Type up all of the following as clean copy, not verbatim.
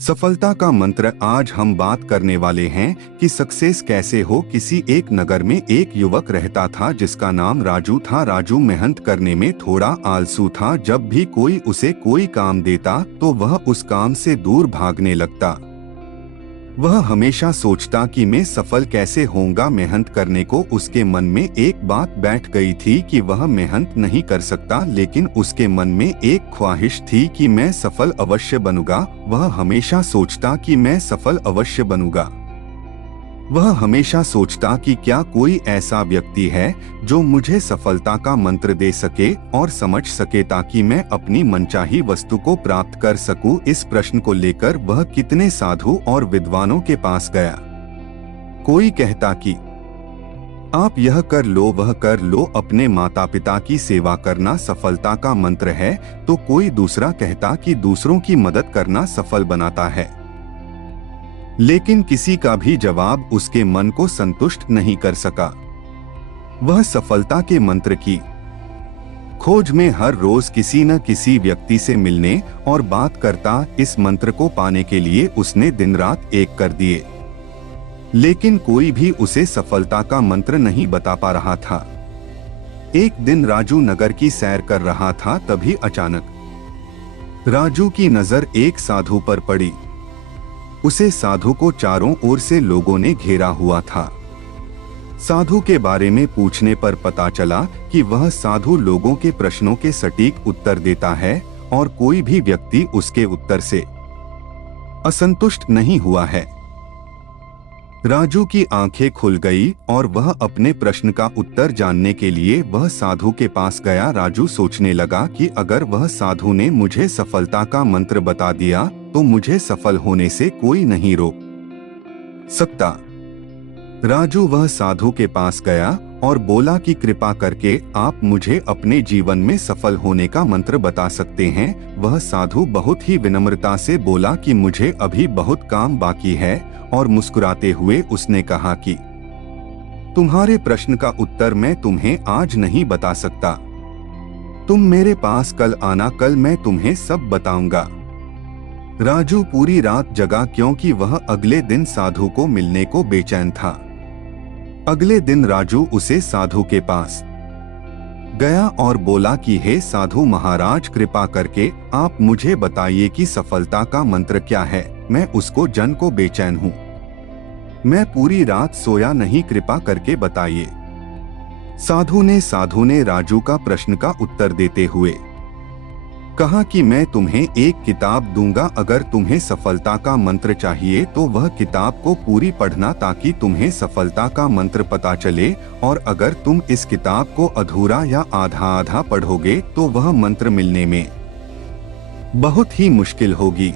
सफलता का मंत्र। आज हम बात करने वाले हैं कि सक्सेस कैसे हो। किसी एक नगर में एक युवक रहता था जिसका नाम राजू था। राजू मेहनत करने में थोड़ा आलसू था। जब भी कोई उसे कोई काम देता तो वह उस काम से दूर भागने लगता। वह हमेशा सोचता कि मैं सफल कैसे होऊंगा। मेहनत करने को उसके मन में एक बात बैठ गई थी कि वह मेहनत नहीं कर सकता, लेकिन उसके मन में एक ख्वाहिश थी कि मैं सफल अवश्य बनूंगा। वह हमेशा सोचता कि मैं सफल अवश्य बनूंगा। वह हमेशा सोचता कि क्या कोई ऐसा व्यक्ति है जो मुझे सफलता का मंत्र दे सके और समझ सके ताकि मैं अपनी मनचाही वस्तु को प्राप्त कर सकूं। इस प्रश्न को लेकर वह कितने साधु और विद्वानों के पास गया। कोई कहता कि आप यह कर लो, वह कर लो, अपने माता पिता की सेवा करना सफलता का मंत्र है, तो कोई दूसरा कहता कि दूसरों की मदद करना सफल बनाता है। लेकिन किसी का भी जवाब उसके मन को संतुष्ट नहीं कर सका। वह सफलता के मंत्र की खोज में हर रोज किसी न किसी व्यक्ति से मिलने और बात करता। इस मंत्र को पाने के लिए उसने दिन रात एक कर दिए, लेकिन कोई भी उसे सफलता का मंत्र नहीं बता पा रहा था। एक दिन राजू नगर की सैर कर रहा था, तभी अचानक राजू की नजर एक साधु पर पड़ी। उसे साधु को चारों ओर से लोगों ने घेरा हुआ था। साधु के बारे में पूछने पर पता चला कि वह साधु लोगों के प्रश्नों के सटीक उत्तर देता है और कोई भी व्यक्ति उसके उत्तर से असंतुष्ट नहीं हुआ है। राजू की आंखें खुल गई और वह अपने प्रश्न का उत्तर जानने के लिए वह साधु के पास गया। राजू सोचने लगा कि अगर वह साधु ने मुझे सफलता का मंत्र बता दिया तो मुझे सफल होने से कोई नहीं रोक सकता। राजू वह साधु के पास गया और बोला कि कृपा करके आप मुझे अपने जीवन में सफल होने का मंत्र बता सकते हैं। वह साधु बहुत ही विनम्रता से बोला कि मुझे अभी बहुत काम बाकी है, और मुस्कुराते हुए उसने कहा कि तुम्हारे प्रश्न का उत्तर मैं तुम्हें आज नहीं बता सकता। तुम मेरे पास कल आना, कल मैं तुम्हें सब बताऊंगा। राजू पूरी रात जगा क्योंकि वह अगले दिन साधु को मिलने को बेचैन था। अगले दिन राजू उसे साधु के पास गया और बोला कि हे साधु महाराज, कृपा करके आप मुझे बताइए कि सफलता का मंत्र क्या है। मैं उसको जन को बेचैन हूँ, मैं पूरी रात सोया नहीं, कृपा करके बताइए। साधु ने राजू का प्रश्न का उत्तर देते हुए कहा कि मैं तुम्हें एक किताब दूंगा। अगर तुम्हें सफलता का मंत्र चाहिए तो वह किताब को पूरी पढ़ना ताकि तुम्हें सफलता का मंत्र पता चले, और अगर तुम इस किताब को अधूरा या आधा आधा पढ़ोगे तो वह मंत्र मिलने में बहुत ही मुश्किल होगी।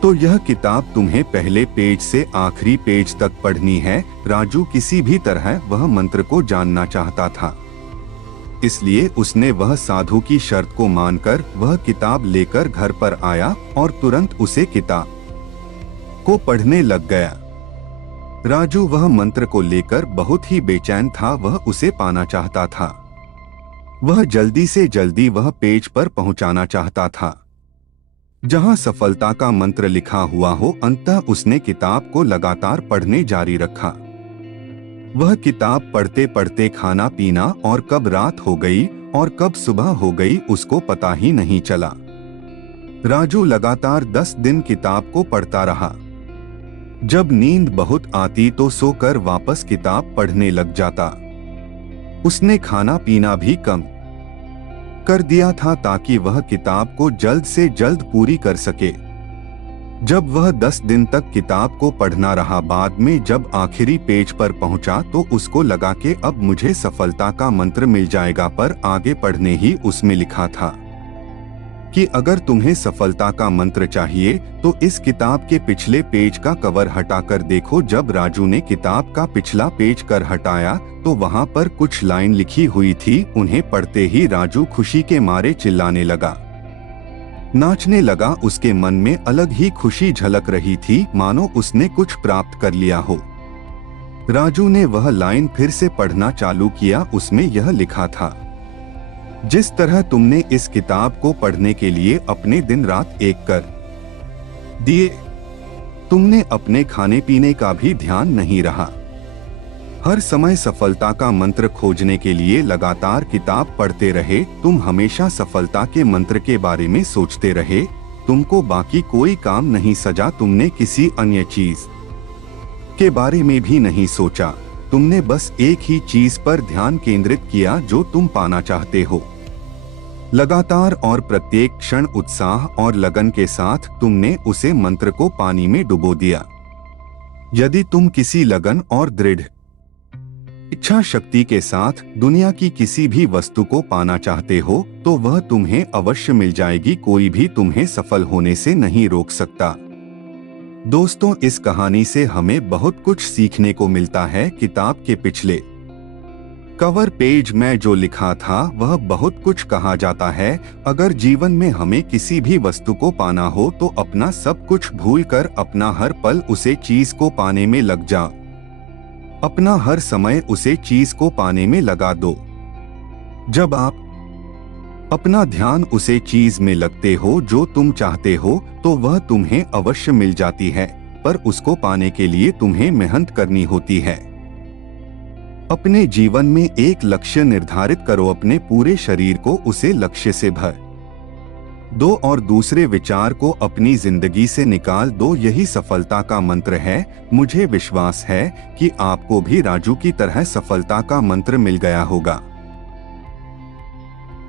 तो यह किताब तुम्हें पहले पेज से आखिरी पेज तक पढ़नी है। राजू किसी भी तरह वह मंत्र को जानना चाहता था, इसलिए उसने वह साधु की शर्त को मानकर वह किताब लेकर घर पर आया और तुरंत उसे किताब को पढ़ने लग गया। राजू वह मंत्र को लेकर बहुत ही बेचैन था, वह उसे पाना चाहता था। वह जल्दी से जल्दी वह पेज पर पहुंचाना चाहता था जहां सफलता का मंत्र लिखा हुआ हो। अंततः उसने किताब को लगातार पढ़ने जारी रखा। वह किताब पढ़ते पढ़ते खाना पीना और कब रात हो गई और कब सुबह हो गई उसको पता ही नहीं चला। राजू लगातार 10 दिन किताब को पढ़ता रहा। जब नींद बहुत आती तो सोकर वापस किताब पढ़ने लग जाता। उसने खाना पीना भी कम कर दिया था ताकि वह किताब को जल्द से जल्द पूरी कर सके। जब वह 10 दिन तक किताब को पढ़ना रहा, बाद में जब आखिरी पेज पर पहुंचा तो उसको लगा कि अब मुझे सफलता का मंत्र मिल जाएगा, पर आगे पढ़ने ही उसमें लिखा था कि अगर तुम्हें सफलता का मंत्र चाहिए तो इस किताब के पिछले पेज का कवर हटाकर देखो। जब राजू ने किताब का पिछला पेज कर हटाया तो वहां पर कुछ लाइन लिखी हुई थी। उन्हें पढ़ते ही राजू खुशी के मारे चिल्लाने लगा, नाचने लगा। उसके मन में अलग ही खुशी झलक रही थी, मानो उसने कुछ प्राप्त कर लिया हो। राजू ने वह लाइन फिर से पढ़ना चालू किया। उसमें यह लिखा था, जिस तरह तुमने इस किताब को पढ़ने के लिए अपने दिन रात एक कर दिए। तुमने अपने खाने पीने का भी ध्यान नहीं रहा। हर समय सफलता का मंत्र खोजने के लिए लगातार किताब पढ़ते रहे। तुम हमेशा सफलता के मंत्र के बारे में सोचते रहे। तुमको बाकी कोई काम नहीं सजा। तुमने किसी अन्य चीज के बारे में भी नहीं सोचा। तुमने बस एक ही चीज पर ध्यान केंद्रित किया जो तुम पाना चाहते हो। लगातार और प्रत्येक क्षण उत्साह और लगन के साथ तुमने उसे मंत्र को पानी में डुबो दिया। यदि तुम किसी लगन और दृढ़ इच्छा शक्ति के साथ दुनिया की किसी भी वस्तु को पाना चाहते हो तो वह तुम्हें अवश्य मिल जाएगी। कोई भी तुम्हें सफल होने से नहीं रोक सकता। दोस्तों, इस कहानी से हमें बहुत कुछ सीखने को मिलता है। किताब के पिछले कवर पेज में जो लिखा था वह बहुत कुछ कहा जाता है। अगर जीवन में हमें किसी भी वस्तु को पाना हो तो अपना सब कुछ भूलकर अपना हर पल उसे चीज को पाने में लग जा। अपना हर समय उसे चीज को पाने में लगा दो। जब आप अपना ध्यान उसे चीज में लगते हो जो तुम चाहते हो तो वह तुम्हें अवश्य मिल जाती है, पर उसको पाने के लिए तुम्हें मेहनत करनी होती है। अपने जीवन में एक लक्ष्य निर्धारित करो। अपने पूरे शरीर को उसे लक्ष्य से भर दो और दूसरे विचार को अपनी जिंदगी से निकाल दो। यही सफलता का मंत्र है। मुझे विश्वास है कि आपको भी राजू की तरह सफलता का मंत्र मिल गया होगा।